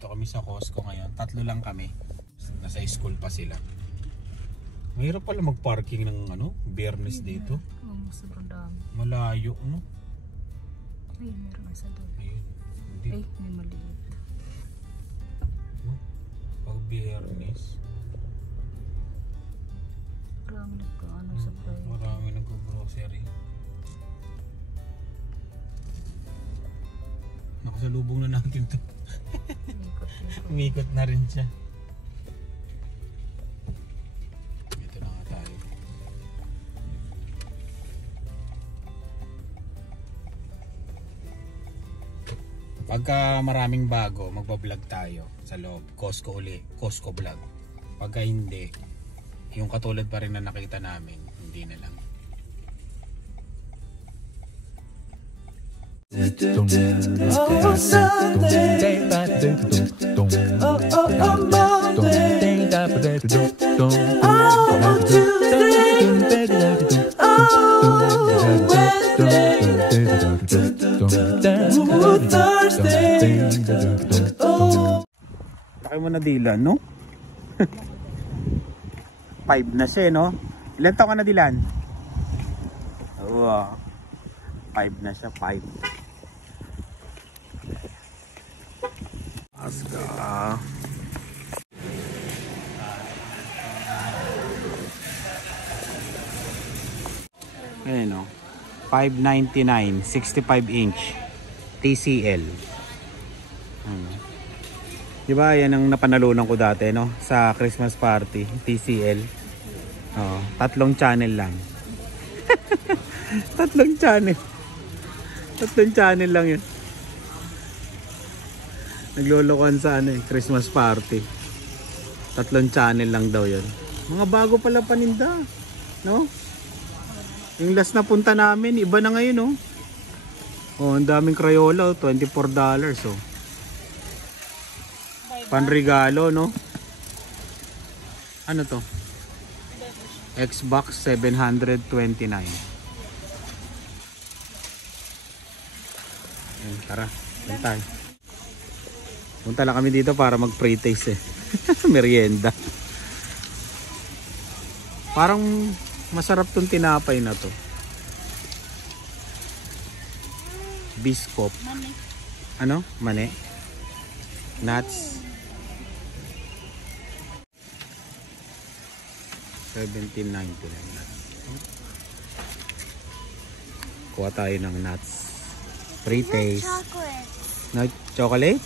Dito kami sa Costco ngayon. 3 lang kami. Nasa school pa sila. Mahirap pala mag-parking ng Biyernes dito. Sobrang dami. Malayo, no? Ay, meron nga sa doon. Ayun. Hindi. Ay, may maliit. Pag Biyernes. Marami nagkaano sa Friday. Marami nag-grocery. Nakasalubong na natin to. Umikot na rin siya. Ito na nga tayo. Pagka maraming bago, magbablog tayo sa loob. Costco uli. Costco vlog. Pagka hindi, yung katulad pa rin na nakita namin, hindi na lang. Oh, Sunday. Oh, Monday. Oh, Tuesday. Oh, Wednesday. Oh, Thursday. Oh. Laki mo na Dylan, no? 5 na siya, no? Ilan taon ka na, Dylan? Wow. 5 na siya, 5. Asga. Ayan, no? 599, 65 inch TCL. Diba yan ang napanalunan ko dati, no? Sa Christmas party, TCL. Oh, 3 channel lang. 3 channel. 3 channel lang yun. Naglolokohan sa Christmas party. 3 channel lang daw yun. Mga bago pala paninda, no? Yung last na punta namin, iba na ngayon, no? Oh, ang daming Crayola, $24, oh. Panregalo, no? Ano to? Xbox 729. Ayun, tara, punta. Punta lang kami dito para mag pre-taste merienda. Parang masarap tong tinapay na to. Biscop. Mani. Ano? Mani? Nuts. 17.99 nuts. Kuha tayo ng nuts. Pre-taste. Chocolate. No chocolate?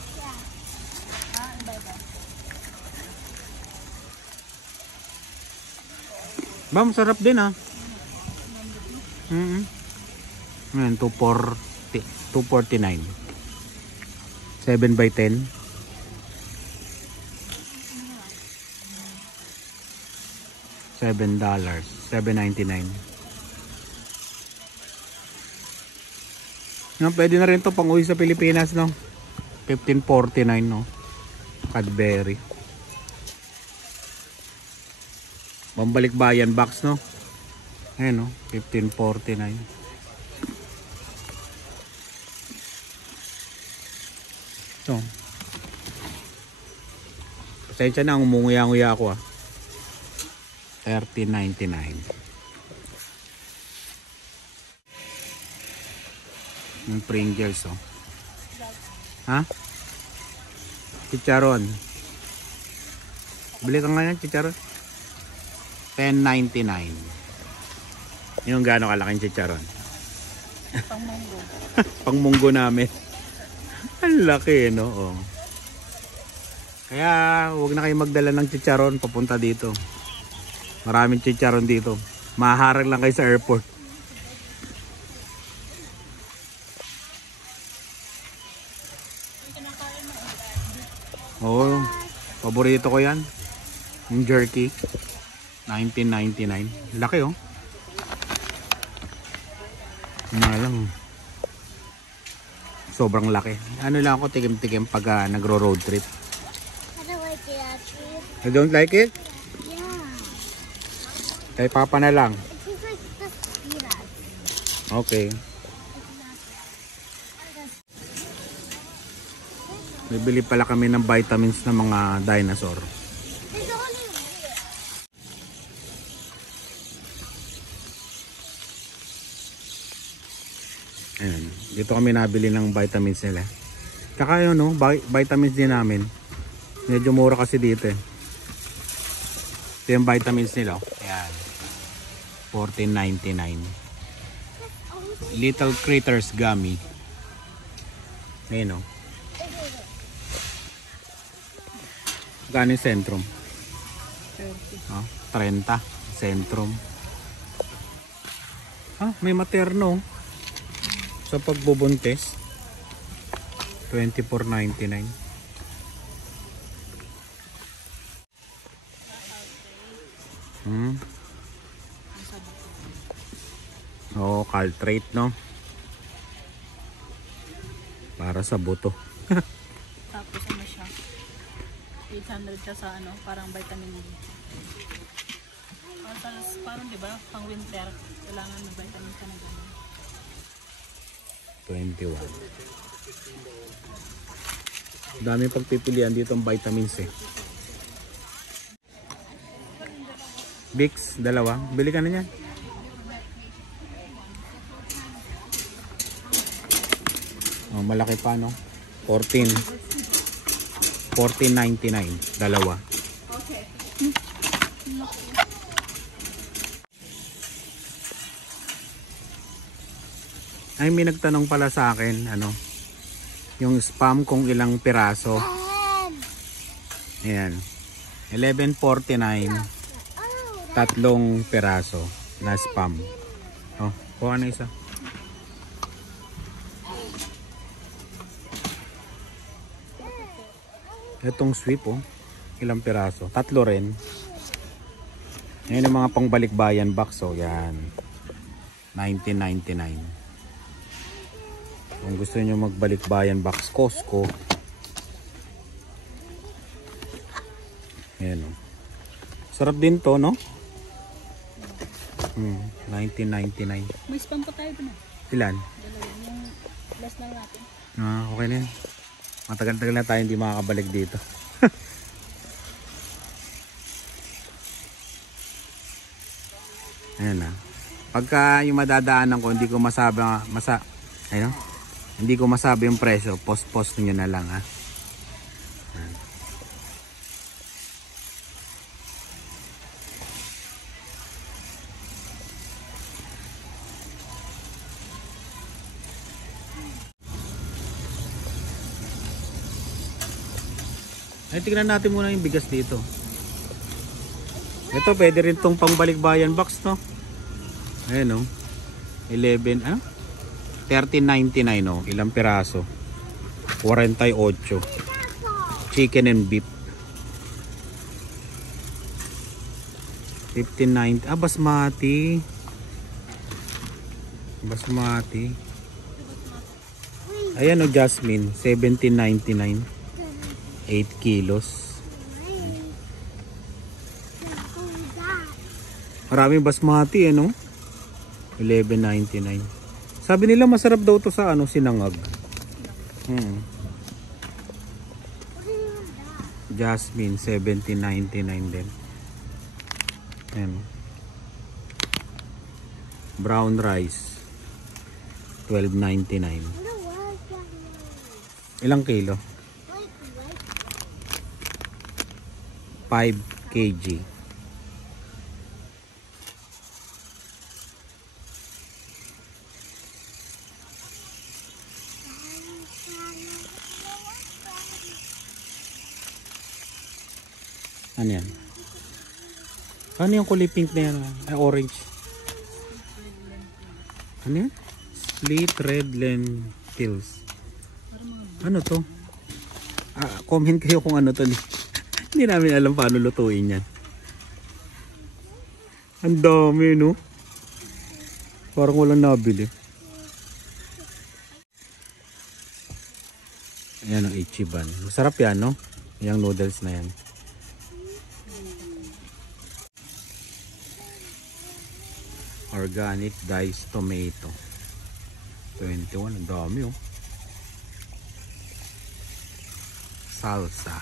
Ba, masarap din ah. Ayan, 249. 7 by 10. $7. $7.99. Pwede na rin to pang uwi sa Pilipinas, no? 15.49, no? Cadbury. Bambalik bayan box, no? Ayan, no? 15.49. So, pasensya na, umunguya-nguya ako ah. 13.99. Yung Pringles, oh. Ha? Chicharon. Bili ka nga yan, chicharon. 10.99. Yung gaano kalaking chicharon? Pangmunggo. Pangmunggo namin. Ang laki, no? Oh. Kaya huwag na kayo magdala ng chicharon papunta dito. Maraming chicharon dito. Maharang lang kayo sa airport. Oh, paborito ko yan. Yung jerky. 19.99. Laki, oh. Lang. Sobrang laki. Ano lang ako, tikim-tikim pag nagro-road trip. I don't like it actually. You don't like it? Yeah. Kay Papa na lang. It tastes like the peanuts. Okay. Bibili pala kami ng vitamins ng mga dinosaur. There's only Ayan. Dito kami nabili ng vitamins nila. Tsaka yun, no? Vitamins din namin. Medyo mura kasi dito eh. Ito yung vitamins nila. Ayan. $14.99. Little Critters Gummy. Ayan, no? Gano'ng Centrum? 30. Oh, 30. Centrum. Ah, may materno. Sa pagbubuntis. $24.99. Oo, caltrate, no? Para sa buto. Tapos ano siya? 800 siya sa ano, parang vitamin D. Parang di ba, pang winter, kailangan ng vitamin ka na gano'n. 21. Dami pagpipilian dito ang vitamins eh. Vicks, dalawa. Bili ka na yan. Oh, malaki pa, no? 14.99 dalawa. Ay, may nagtanong pala sa akin, ano, yung spam kung ilang piraso. Ayan. 11.49, tatlong piraso na spam. Oh, kuha na isa. Itong sweep, oh, ilang piraso? Tatlo rin. Ayan yung mga pangbalikbayan box, oh, yan. 19.99. Kung gusto niyo magbalikbayan box, Costco. Ayan, oh. Sarap din to, no? 19.99. May spam pa tayo dun eh. Ilan? Dalawa, yung last lang natin. Ah, okay na yan. Matagal-tagal na tayo hindi makakabalik dito. Ayan na. Pagka yung madadaanan ko, hindi ko masabi, ayun, hindi ko masabi yung presyo. Post nyo na lang, ha. Ayan. Ay, tignan natin muna yung bigas dito. Ito, pwede rin tong pangbalikbayan box, no? Ayan, oh. 11, ano? 13.99, oh. Ilang piraso? 48. Chicken and beef. 15.90. Ah, basmati. Basmati. Ayan, oh, Jasmine. 17.99. 8 kilos. Maraming basmati, no? 11.99. Sabi nila masarap daw to sa ano, sinangag. Jasmine 17.99 din. Ayan. Brown rice 12.99. Ilang kilo? 5 kg. Ano yan? Ano yung kulay pink na yan? Ay, orange. Ano yan? Split red lentils. Ano to? Ah, comment kayo kung ano to. Hindi namin alam paano lutuin yan. Ang dami, no? Parang walang nabili. Ayan ang Ichiban. Masarap yan, no? Yung noodles na yan. Organic diced tomato. 21. Ang dami, oh. salsa.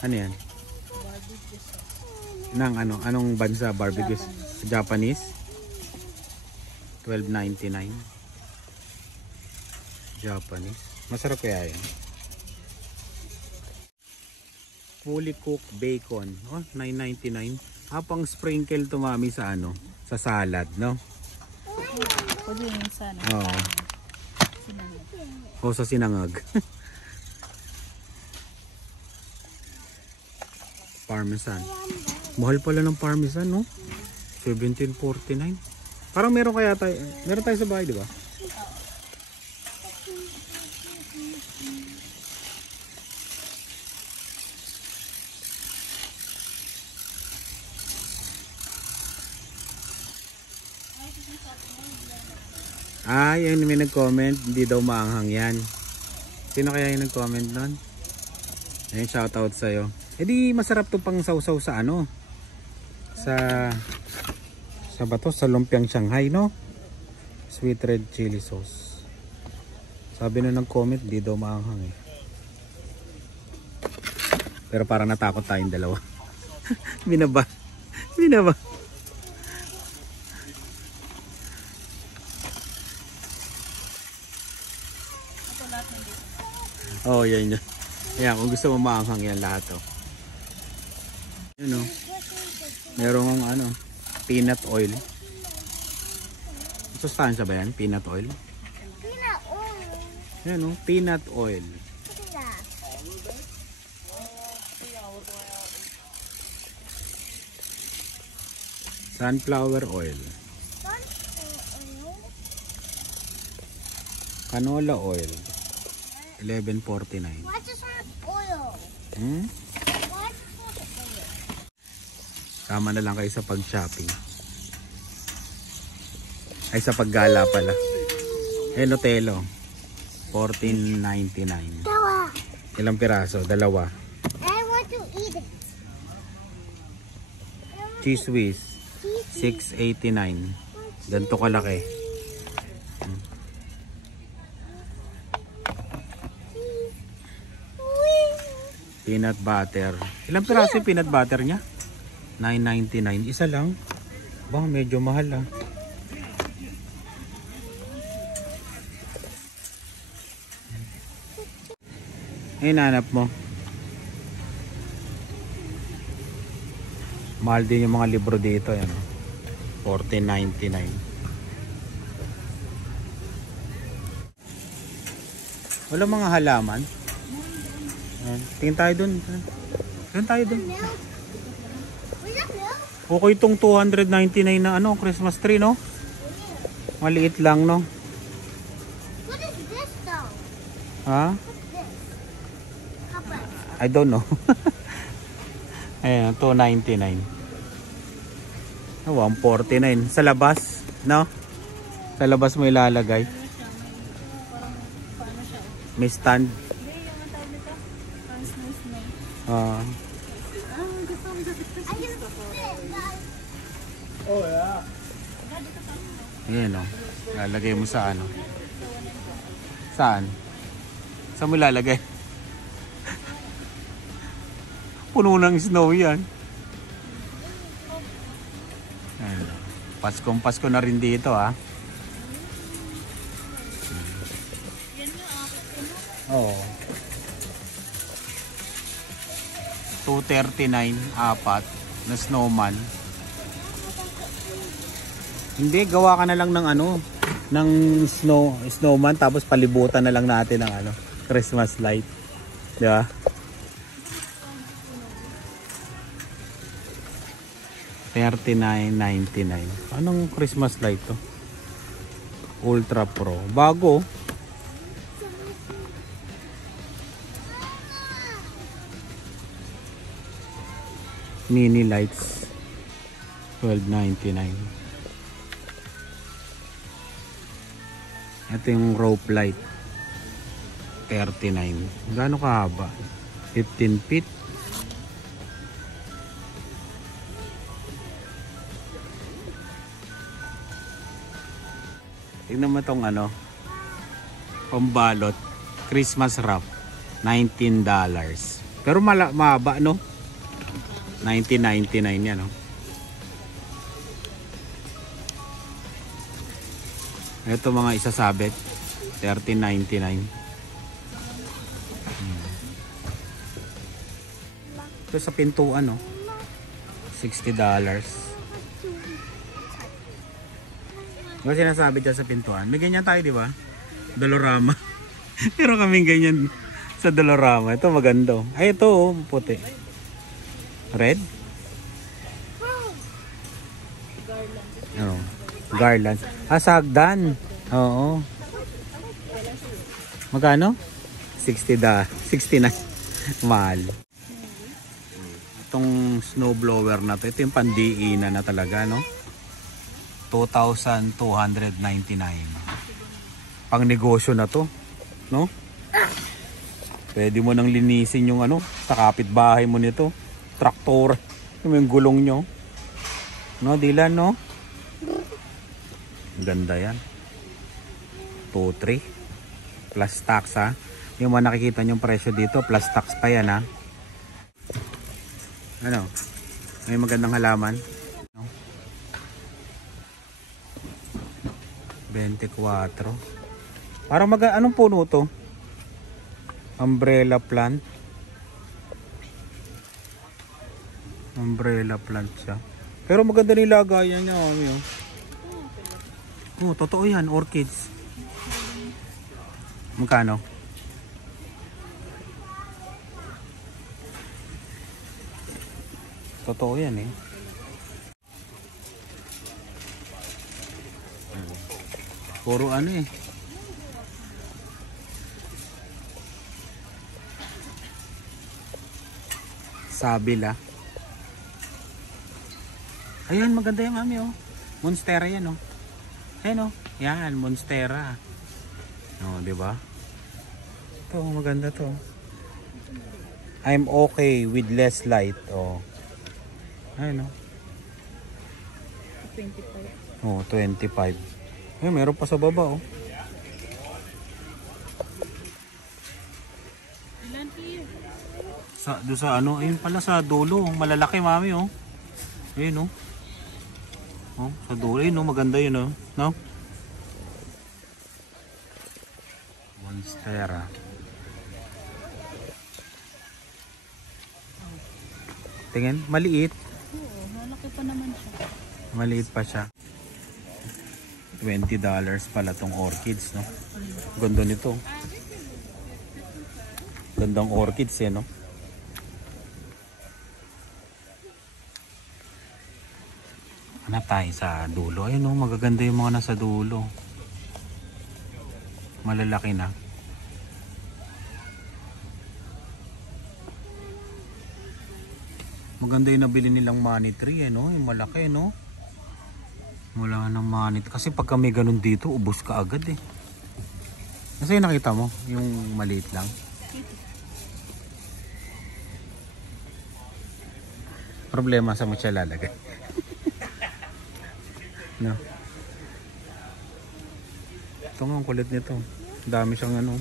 Ano yan? Barbecue sauce. Nang ano? Anong bansa? Barbecue? Japanese? $12.99. Japanese. Masarap kaya yun. Fully cooked bacon. Oh, $9.99. Pang sprinkle to mami sa ano? Sa salad, no? Pwede yun sa ano. Oo. Sinangag. O sa sinangag. Parmesan. Mahal pala ng parmesan, no? $17.49. Parang meron kaya tayo. Meron tayo sa bahay, di ba? Yan may nag-comment, hindi daw maanghang yan. Sino kaya yung nag-comment nun? Ayun, shoutout sa'yo. Di masarap to pang sausaw sa ano? Sa bato, sa lumpiang Shanghai, no? Sweet red chili sauce. Sabi na nag-comment, hindi daw maanghang eh. Pero parang natakot tayong dalawa. Binaba. Oh, yan. Ayan, kung gusto mo maanghang yan lahat, oh. Yun, oh. Merong ano, peanut oil. Sustansya ba yan? Peanut oil? Peanut oil. Yan, oh. Peanut oil. Look at that. Sunflower oil. Sunflower oil. Canola oil. $11.49. What's the sun oil? Hmm? What's the oil? Tama na lang kayo sa pag-shopping. Ay, sa paggala pala. Nutella. $14.99. Dawa. Ilang piraso? Dalawa. I want to eat it. Cheese whiz. $6.89. Ganito kalaki. Peanut butter. Ilang piraso yung peanut butter niya? $9.99. Isa lang. Bah, medyo mahal ah. Hinanap mo. Mahal din yung mga libro dito. Yan. $14.99. Wala mga halaman. Tingin tayo dun. Tingin tayo dun. Milk. Was that milk? Okay itong $299 na ano, Christmas tree, no? Maliit lang, no? What is this though? Ha? What's this? Papa. I don't know. Ayan, $299. Oh, $149. Sa labas, no? Sa labas mo ilalagay. May stand. Hindi, yung tawag nito. Parang snow. Ah. Gusto ko dito. I can fit, guys. Ayan, oh. Lalagay mo sa ano? Saan? Saan mo lalagay? Puno ng snow yan. Ayan. Pasko na rin dito, ha? Oo. $239 apat na snowman. Hindi, gawa ka na lang ng ano, ng snowman tapos palibutan na lang natin ng ano, Christmas light. Di ba? $39.99. Anong Christmas light to? Ultra Pro. Bago. Mini lights. $12.99. Ito yung rope light. $39. Gaano kahaba? 15 feet. Tingnan mo tong ano, pambalot, Christmas wrap, $19. Pero mahaba, no? $19.99 yan, no? Ito mga isasabit, $13.99. Ito sa pintuan, no? $60. Diba sinasabi dyan sa pintuan? May ganyan tayo, di ba? Dolorama. Pero kaming ganyan sa Dolorama. Ito maganda. Ay, ito oh, puti. Red? Oh, garland. Ah, sagdan. Oo. Magkano? $69. Mahal. Itong snowblower na to, ito yung pandiinan na talaga, no? $2,299. Pang negosyo na to, no? Pwede mo nang linisin yung ano, sa kapitbahay mo nito. Traktor, yung gulong nyo. No, Dylan, no? Ganda yan. 2,300 plus tax, ha? Yung mga nakikita nyong presyo dito, plus tax pa yan, ha? Ano? May magandang halaman. No? 24. Parang anong puno to? Umbrella plant. Umbrella plant siya. Pero maganda nilagayan niya. Oh, totoo yan. Orchids. Magkano? Totoo yan eh. Puro ano eh. Sabila. Ayun, maganda yan mami oh. Monstera yan oh. Ayan oh. Yan, Monstera. Oh, di ba? Ito, maganda to. I'm okay with less light. Oh. Ayun oh. 25. Oh, 25. Ay, meron pa sa baba oh. Ilan here? Doon sa ano, ayun pala sa dulo, malalaki mami oh. Ayun oh. Oh, sa dulo, ayun oh, maganda yun oh. No? Monstera. Tingin, maliit. Oo, malaki pa naman siya. Maliit pa siya. $20 pala tong orchids, no? Ganda nito. Gandang orchids eh, no? Ano tayo sa dulo? Ayun, no? Magaganda yung mga nasa dulo. Malalaki na. Maganda yung nabili nilang money tree, eh, no? Yung malaki, no? Wala nang money tree. Kasi pagka may ganun dito, ubos ka agad, eh. Kasi yung nakita mo, yung maliit lang. Problema sa mo siya lalagay. No? Ito nga, ang kulit nito. Dami siyang ano.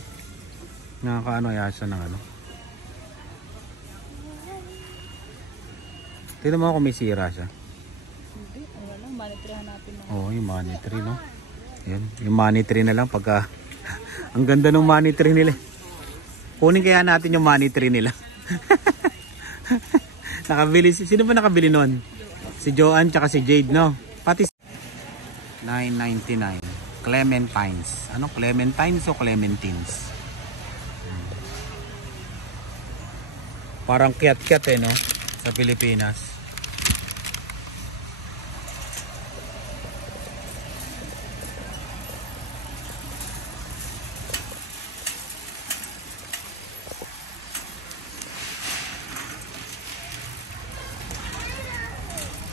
Nakakaano yasa ng ano. Tignan mo kung may sira siya. Hindi, wala. Money tree hanapin mo. Oo, yung money tree, no? Yan, yung money tree na lang pagka... Ang ganda ng money tree nila. Kunin kaya natin yung money tree nila. Nakabili, sino ba nakabili nun? Si Joanne tsaka si Jade, no? Pati $9.99. Clementines. Ano? Clementines o Clementines? Parang kiat-kiat eh, no? Sa Pilipinas.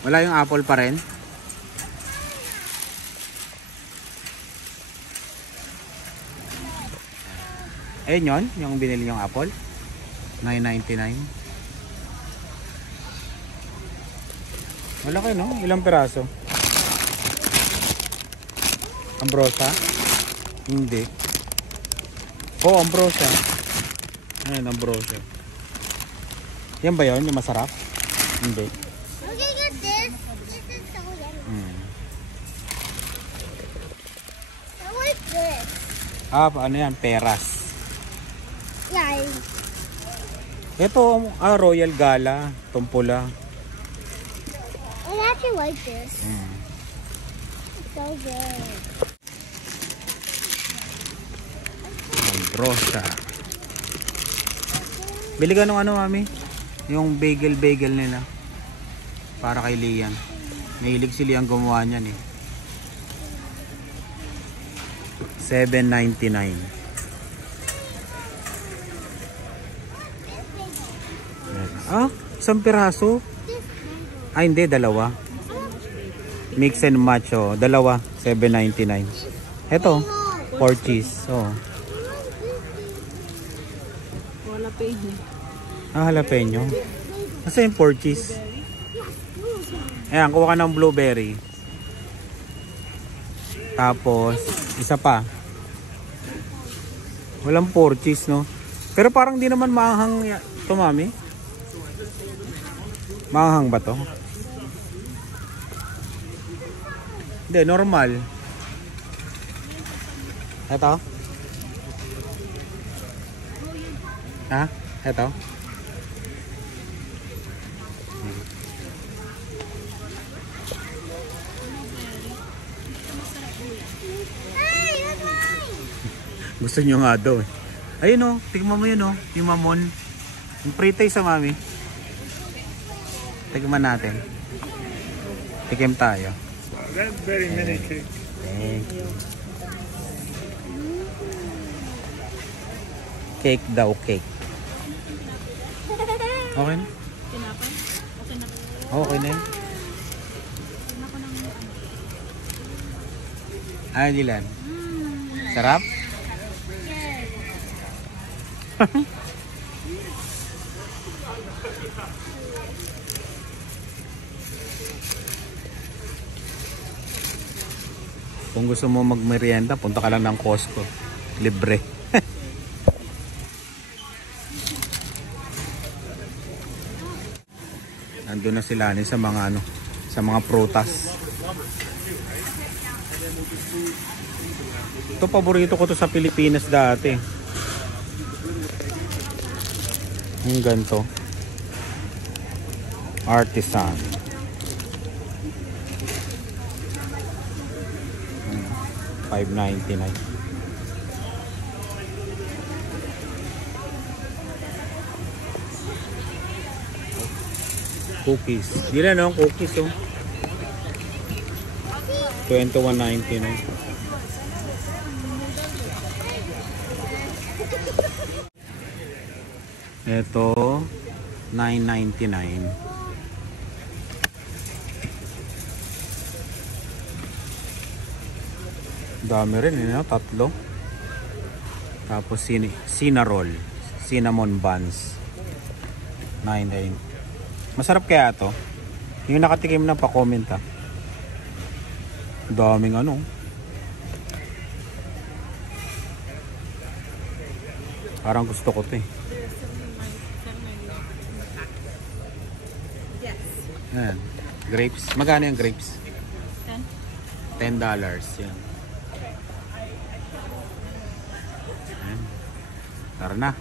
Wala yung apple pa rin? Ayun yun, yung binili yung apple. $9.99. Wala kayo, no? Ilang piraso? Ambrosa? Hindi. Oh, ambrosia. Ayan, ambrosia. Yan ba yun? Yung masarap? Hindi. Okay, get this. This is so yummy. I like this. Ano yan? Peras. Yeah. Ito, Royal Gala. Tumpula. I actually like this. It's so good. Ambrosia. Bili ka nung mami? Yung bagel nila. Para kay Lian. Mahilig si Lian gumawa niyan eh. $7.99. Isang piraso? Hindi, dalawa. Mix and match, oh. Dalawa, $7.99. Ito, 4 cheese. Oh. Wala pa yun. Jalapeno. Nasa yung 4 cheese? Ayan, kuha ka ng blueberry. Tapos, isa pa. Walang 4 cheese, no? Pero parang di naman maanghang ito, mami. Maanghang ba to? Hindi, normal. Ito? Ha? Ito? Hey, look mine. Gusto nyo nga daw eh. Ayun o, tignan mo yun o. Yung mamon. Yung pretay sa mami. Tignan natin. Tikim tayo. That's very mini cake. Thank you. Cake daw, cake. Okay na? Tinapay? Okay na. Okay na yun. Ay, Dylan. Sarap? Kung gusto mo magmerienda, punta ka lang ng Costco. Libre. Nandun na sila sa mga sa mga prutas. Ito paborito ko to sa Pilipinas dati. Yung ganito. Artisan. $5.99. Cookies. Di na no, cookies oh. $21.99. Ito $9.99. Dami rin no? Tatlo. Tapos cinnarol, cinnamon buns. $9.99. Masarap kaya to? Yung nakatikim na pa-comment ha. Daming Parang gusto ko to eh. Ayan. Grapes. Magkano yung grapes? $10. Yan. Ayan. Tara na.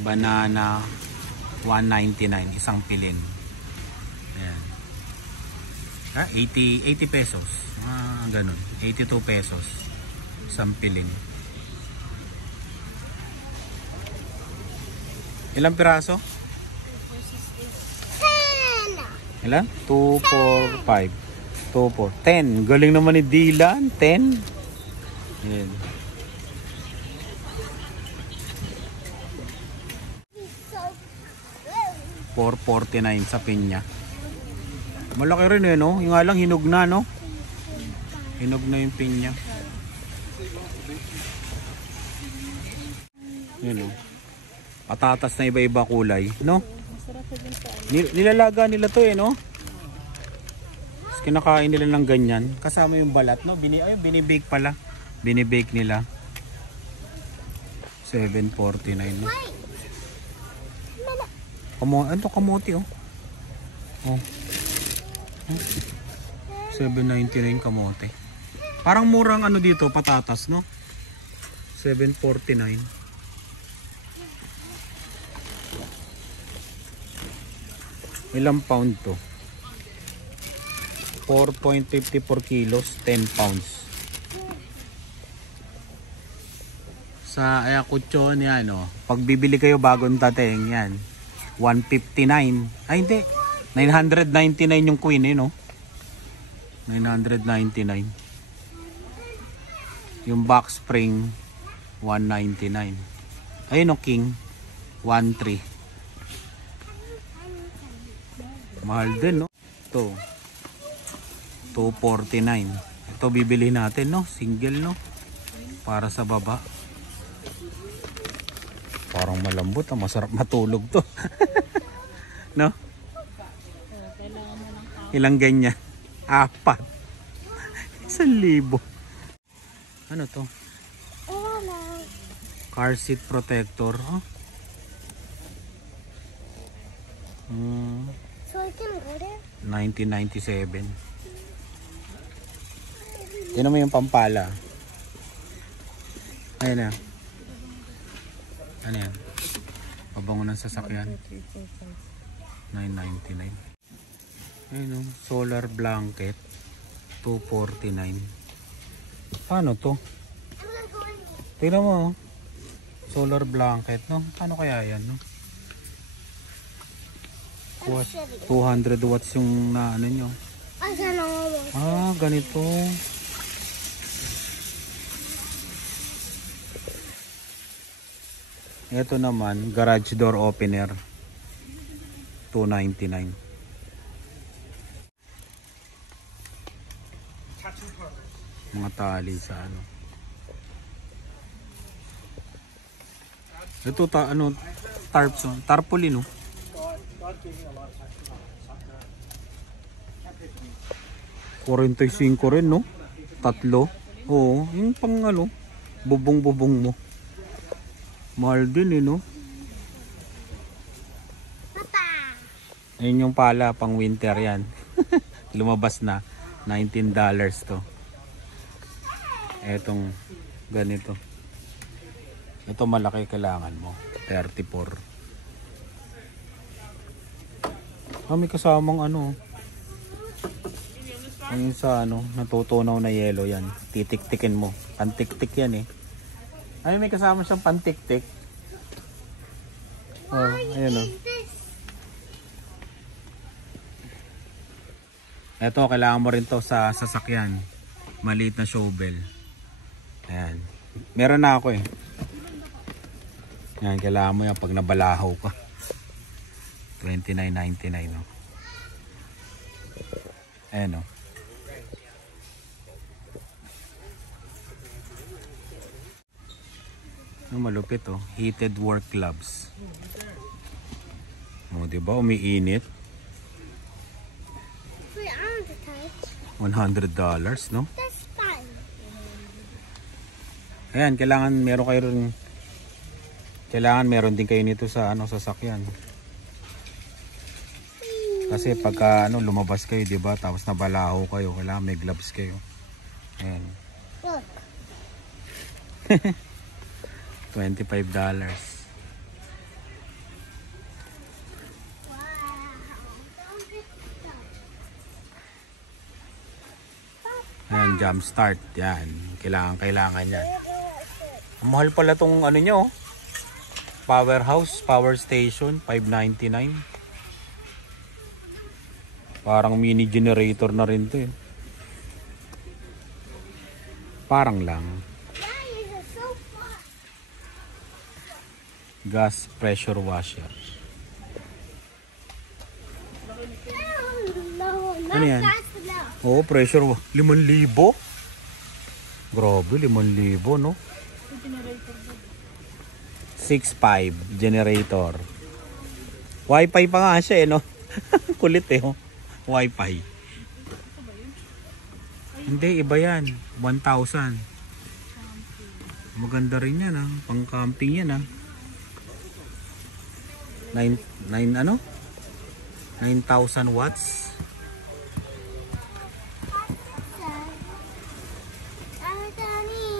Banana $1.99 isang pilin. Ayan. 80 pesos. Ganun. 82 pesos isang pilin. Ilang piraso? 10. Ilan? 2, 4, 5. 2, 4. 10. Galing naman ni Dylan. 10. Ayan. $4.49 sa pinya. Malaki rin eh, no? Yung nga lang hinog na, no? Hinog na yung pinya. Yun, no? Patatas na iba-iba kulay, no? Nilalaga nila to eh, no? Tapos kinakain nila ng ganyan. Kasama yung balat, no? Binibake pala. Binibake nila. 749. No? Ano kamote oh. Oh. 799 kamote. Parang murang ano dito, patatas, no? 749. Ilang pound to? 4.54 kilos, 10 pounds. Sa Ayacucho yan, oh. Pag bibili kayo bagong dating, yan. 159. Ay, hindi. 999 yung queen, no? 999. Yung box spring, 199. Ayun, no, king. 13. Mahal din, no? Ito. 249. Ito bibili natin, no? Single, no? Para sa baba. Parang malambot, masarap matulog to. No? Ilang ganyan? 4. 1,000. Ano to? Car seat protector, huh? So I can go there? 1997. Tignan mo yung pampala. Ayan na. Ano yan? Pabango ng sasakyan. 999. Ayun o. Solar blanket. 249. Paano to? Tignan mo oh. Solar blanket, no? Paano kaya yan, no? 200 watts yung na ano nyo. Ah, ganito. Ito naman, garage door opener. 299. Mga tali sa ano. Ito ano, tarps, tarpaulin, no? 45 rin, no? Tatlo. Oo, yung pang ano, bubong-bubong mo. Mahal din, no? Papa! Ayun yung pala, pang winter yan. Lumabas na. $19 to. Etong ganito. Ito malaki kailangan mo. 34. May kasamang ano. Ang sa ano, natutunaw na yelo yan. Titik-tikin mo. Pantik-tik yan eh. May kasama siyang pantik-tik. Oh, ayun oh. Ito, kailangan mo rin to sa sasakyan. Maliit na shovel. Ayan. Meron na ako eh. Ayan, kailangan mo yan pag nabalahaw ka. $29.99 no. Ayan oh. Malupit oh, heated work gloves. Oh, 'di ba umiinit? Wait, I want to touch. $100, no? That's fine. Ayan, kailangan meron din kayo nito sa ano sasakyan. Kasi pagka ano lumabas kayo, 'di ba? Tapos nabalaho kayo, kailangan may gloves kayo. Ayan. Look. $25. Ayan, jump start. Yan. Kailangan yan. Ang mahal pala tong ano nyo. Powerhouse, power station, $599. Parang mini generator na rin to eh. Parang lang. Gas pressure washer. No, Ano yan? fast enough. Oo, pressure 5,000. Grabe, 5,000 no? 6.5 generator. Wi-Fi pa nga siya eh, no? Kulit eh, oh. Wi-Fi. Hindi, iba yan. 1,000. Maganda rin yan ah. Pang camping yan ah. 9 ano? 9,000 watts.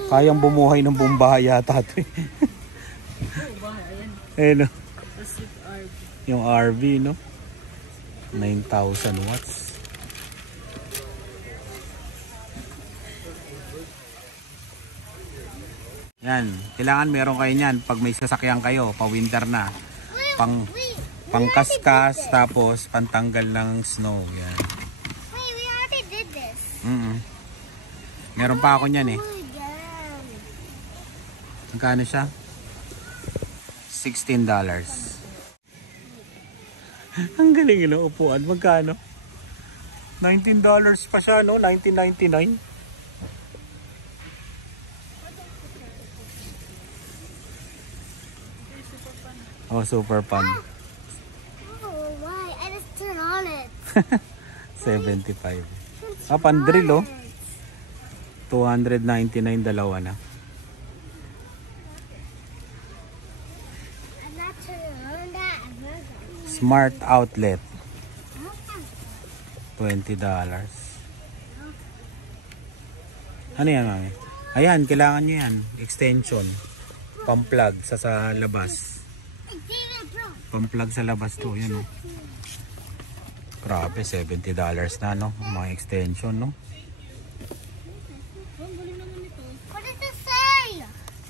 Kayang bumuhay ng buong bahay yata ito eh. Oo, bahay. Ayan. Eh no. Tapos yung RV. Yung RV no. 9,000 watts. Yan, kailangan meron kayo niyan pag may sasakyan kayo, pa winter na. Pangkaskas tapos pantanggal ng snow, yan. Wait, we already did this. Meron pa ako niyan eh. Oh, damn. Magkano siya? $16. Ang galing no, upuan. Magkano? $19 pa siya no, 1999. Oh, super fun. Oh, why? I just turn on it. 75. Ah, pandrill oh. 299 dalawa na. I'm not turning on that. I'm not gonna- Smart outlet. $20. Ano yan, mami? Ayan, kailangan nyo yan. Extension. Pamplug sa labas. David, bro. Pamplug sa labas to. Yan oh. Grabe, $70 na no. Mga extension no. Oh, ang galing naman ito. What does it say?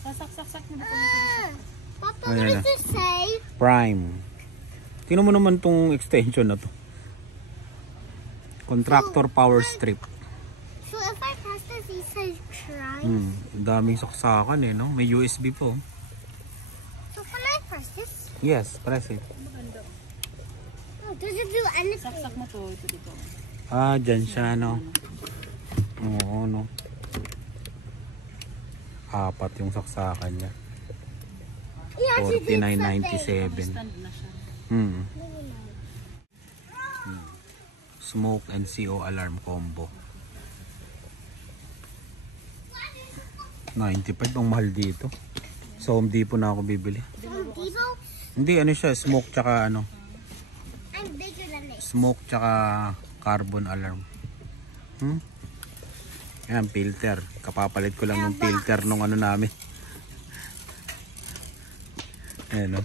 Sasak-saksak mo dito nito. Papa, Ayan what na. does it say? Prime. Tingnan mo naman tong extension na to. Contractor power strip. So if I press this, it says try. Ang daming saksakan eh no. May USB po. So can I press this? Yes, press it. Maganda. Oh, does it do anything? Saksak mo to. Ito dito. Ah, dyan siya no. Oo no. Apat yung saksakan niya. Yeah, she did something. 49.97. Stand na siya. Smoke and CO alarm combo. 95 ang mahal dito. So Home Depot na ako bibili. Home Depot? Hindi ano siya, smoke tsaka ano, I'm bigger than this. smoke tsaka carbon alarm. Ayan, filter. Kapapalit ko lang ng filter nung ano namin. Ayan o.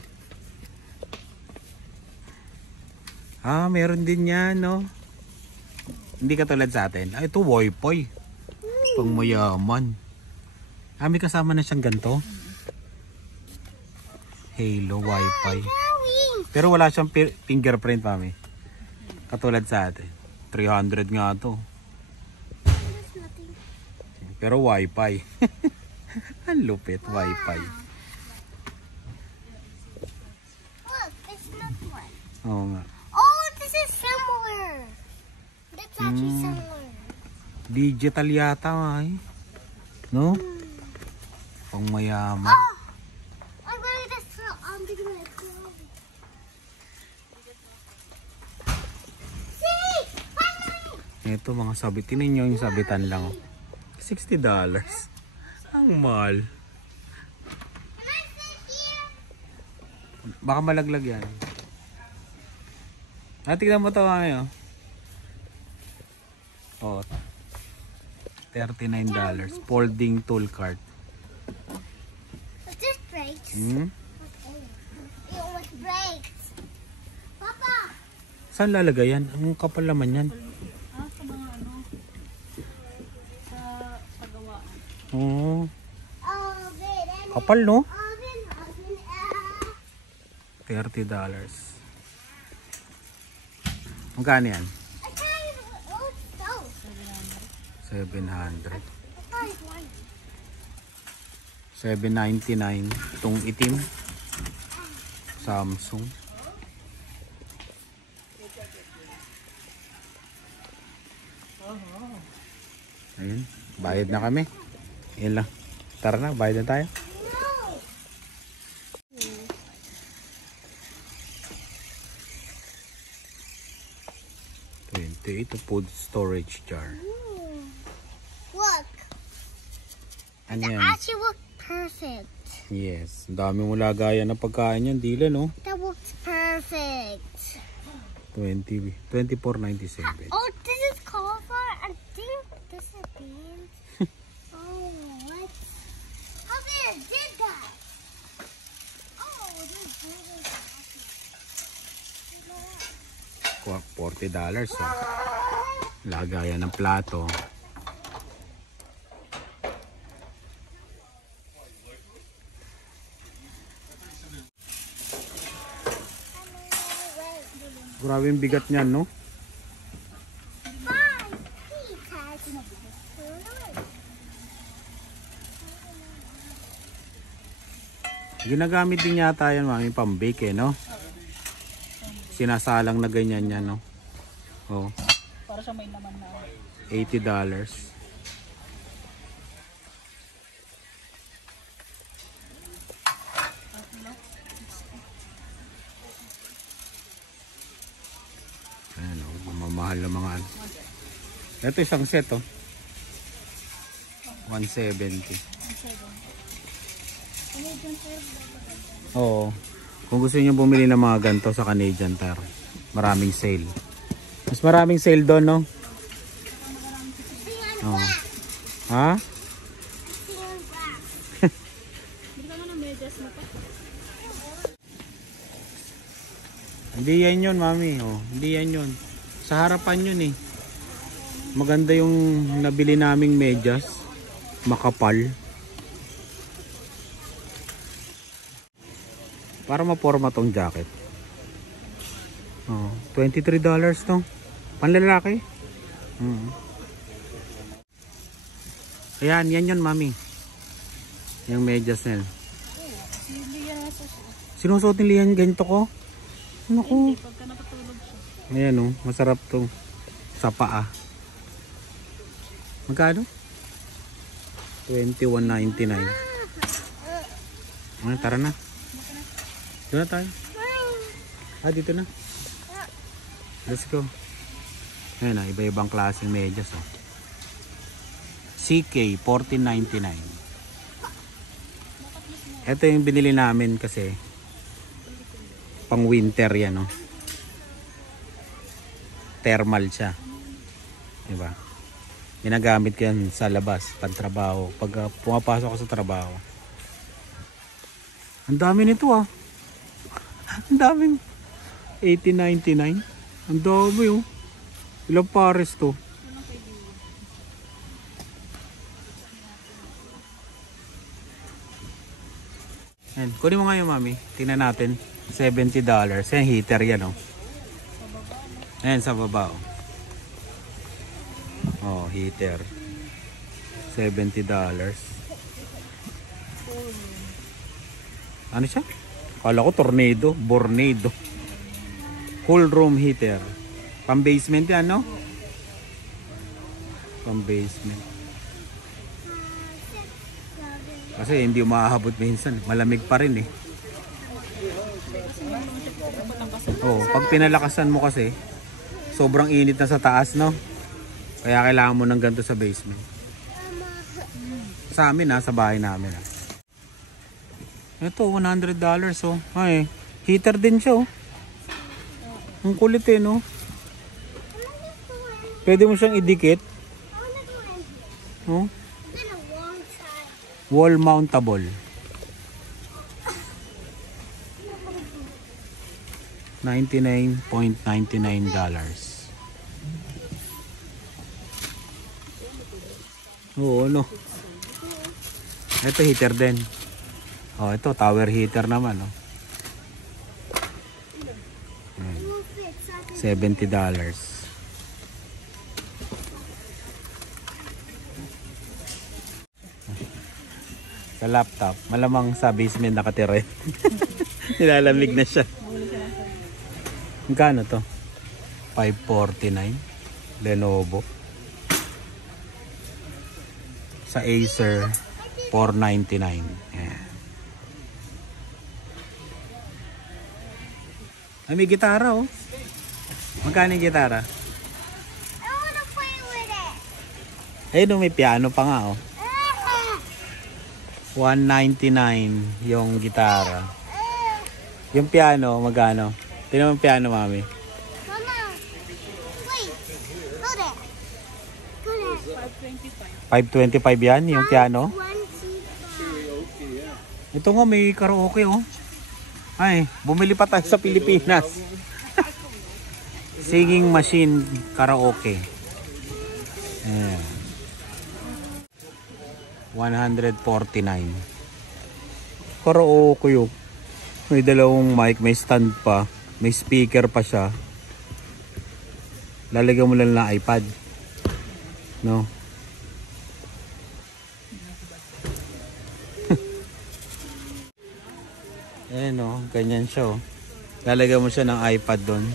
Ah, meron din yan no. Hindi katulad sa atin. Ah, ito Wi-Fi. Pang mayaman. Ah, may kasama na siyang ganito. Halo Wi-Fi. Pero wala siyang fingerprint, mami. Katulad sa atin. 300 nga to. There's nothing. Pero Wi-Fi. Ang lupit, Wi-Fi. Look, it's not one. Oo nga. Oh, this is similar. That's actually similar. Digital yata nga eh. No? Pang mayaman. Oh! I'm gonna just throw on the ground. See? Finally! Ito mga sabit. Tinin nyo yung sabitan lang. oh. $60. Ang mahal. Can I sit here? Baka malaglag yan. Ah, tignan mo ito mami oh. Oh. $39. Folding tool cart. But this breaks. Hmm? It almost breaks. Papa! Saan lalagay yan? Ang kapal naman yan. Ah, sa mga ano. Sa pagawaan. Oo. Oven and Kapal no? oven. $30. Magkano yan? I can't even. Oh, it's so. 700. Five one. 799 itong itim. Samsung. Ayun, bayad na kami. Ayun lang. Tara na, bayad na tayo. Ito food storage jar. Look. Ano It yan? actually look perfect. Yes, ang dami mo lagayan ng pagkain yan, Dylan, no? That looks perfect. 24.97. Oh, this is cauliflower. I think this is beans. Oh, what? How did it did that? Oh, this is $40, oh. Lagayan ng plato. Grabe yung bigat niyan, no? Ginagamit din yata yan, mami, pang-bake, eh, no? Sinasalang na ganyan yan, no? Oh, Para sa may naman na. $80. Ayan, oh, mamahal na mga ano. Ito isang set, oh. 170. Oo. Kung gusto niyo bumili ng mga ganito sa Canadian Tire, maraming sale. Mas maraming sale doon, no? Oh. Ha? Hindi yan yun, mami. Oh, hindi yan yun. Sa harapan yun, eh. Maganda yung nabili naming medyas. Makapal. Para maporma tong jacket. Oh, $23 to. Panlalaki. Ayan, yan yun, mami. Yung medyas na yun. Sinusuot ni Lian ganito ko. Ano ko? Pagka nakatulog siya. Ayan, oh, masarap to. Sa paa. Magkano? $21.99. Tara na. Doon na tayo. Dito na. Let's go. Ayan na, iba-ibang klaseng medyas, oh. CK, $14.99. Ito yung binili namin kasi pang winter yan, oh. Thermal siya. Diba? Ginagamit ko yan sa labas, pagtrabaho. Pag pumapasok ako sa trabaho. Ang dami nito, ah. Ang daming $18.99. Ang dami, oh. Ilang pares to? Ayan, kunin mo nga yung, mami. Tingnan natin. $70. Ayan, heater yan, oh. Ayan, sa baba, oh. Oh, heater. $70. Ano siya? Kala ko tornado, Bornado. Whole room heater. Pang basement yan, no? Pang basement. Kasi hindi umahabot minsan. Malamig pa rin, eh. Oh, pag pinalakasan mo kasi, sobrang init na sa taas, no? Kaya kailangan mo ng ganito sa basement. Sa amin, sa bahay namin, Ito, $100, oh. Ay, heater din siya, oh. Ang kulit, eh, no? Pwede mo siyang idikit. Oh. Wall mountable. $99.99. Oo, ano? Ito heater din. Oh, ito tower heater naman, oh. $70. Sa laptop, malamang sa basement nakatira. Nilalamig na siya. Magkano to? $549. Lenovo. Sa Acer, $499. Yeah. Ay, may gitara, oh. Magkano yung gitara? I wanna play with it. Ayun, may piano pa nga, oh. $199 yung gitara. Yung piano, magkano? Tingnan mo yung piano, mami. Mama, wait. Go there. Go there. 525. $525 yan, yung piano. 125. Ito nga, may karaoke, oh. Ay, bumili pa tayo sa Pilipinas. Singing machine karaoke. Ayan. $149. Karaoke yun. May dalawang mic, may stand pa, may speaker pa siya. Lalagyan mo lang ng iPad. No? Ayan o, ganyan siya o. Lalagyan mo siya ng iPad doon.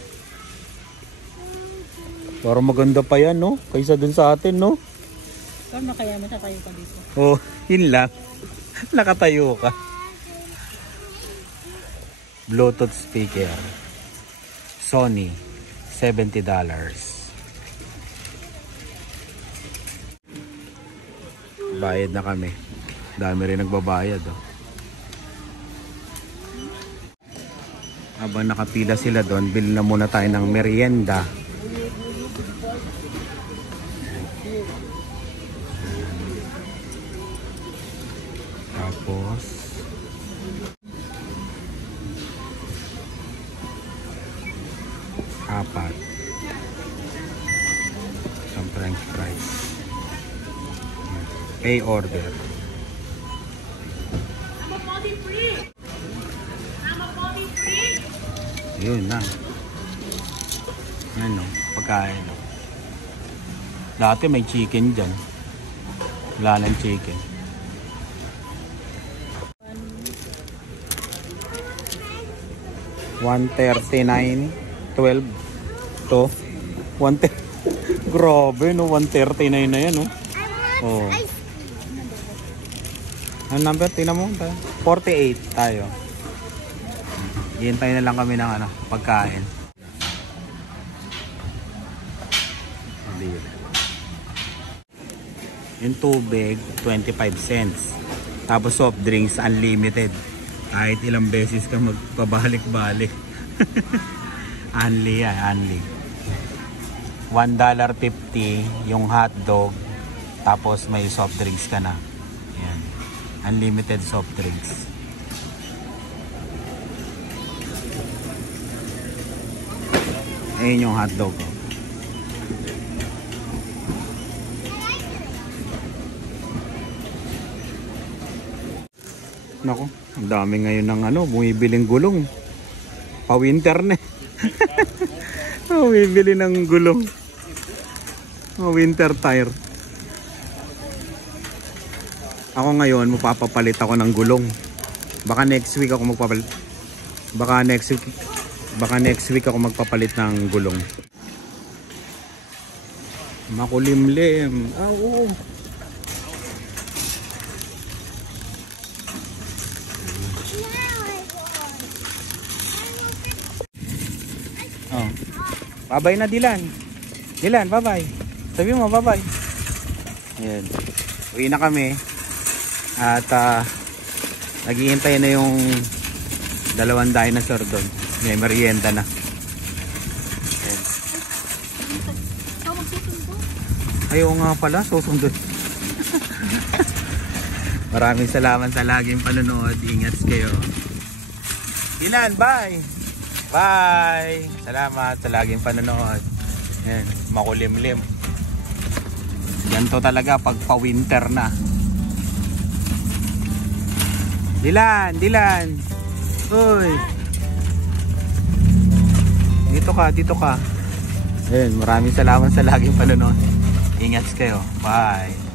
Para maganda pa yan, no? Kaysa dun sa atin, no? Paano kaya matatayo ka dito? Oh, yun lang. Nakatayo ka. Bluetooth speaker. Sony. $70. Bayad na kami. Dami rin nagbabayad, oh. Habang nakapila sila doon, bili na muna tayo ng merienda. Tapos apat isang french fries. Pay order. Yun na. Ano, pagkain. Dati may chicken dyan. Wala ng chicken. $139.12 to 130. Grabe, no? $139 na yan, no? Oh. Ano number? Tingnan mo. 48 tayo. Hihintay na lang kami ng ano, pagkain. Yung tubig, 25 cents. Tapos soft drinks, unlimited. Kahit ilang beses ka magpabalik-balik. Only yan, only. $1.50 yung hotdog. Tapos may soft drinks ka na. Yan. Unlimited soft drinks. Ayun yung hotdog. Nako, ang dami ngayon ng ano, bumibiling gulong. Pa-winter na. Bumibili ng gulong. Winter tire. Ako ngayon, mapapapalit ako ng gulong. Baka next week ako magpapalit. Baka next week ako magpapalit ng gulong. Makulimlim. Ah, oo. Oh. Bye-bye na, Dylan. Dylan, bye-bye. Sabi mo, bye-bye. Ayan. Uwi na kami. At naghihintay na yung dalawang dinosaur doon. May merienda na. Ayan. Ayaw nga pala, susundot. Maraming salamat sa laging panonood. Ingat kayo. Dylan, bye! Bye! Salamat sa laging panonood. Ayan, makulimlim. Ganito talaga pag pa-winter na. Dylan! Dylan! Uy! Dito ka, dito ka. Ayan, maraming salamat sa laging panonood. Ingat kayo. Bye!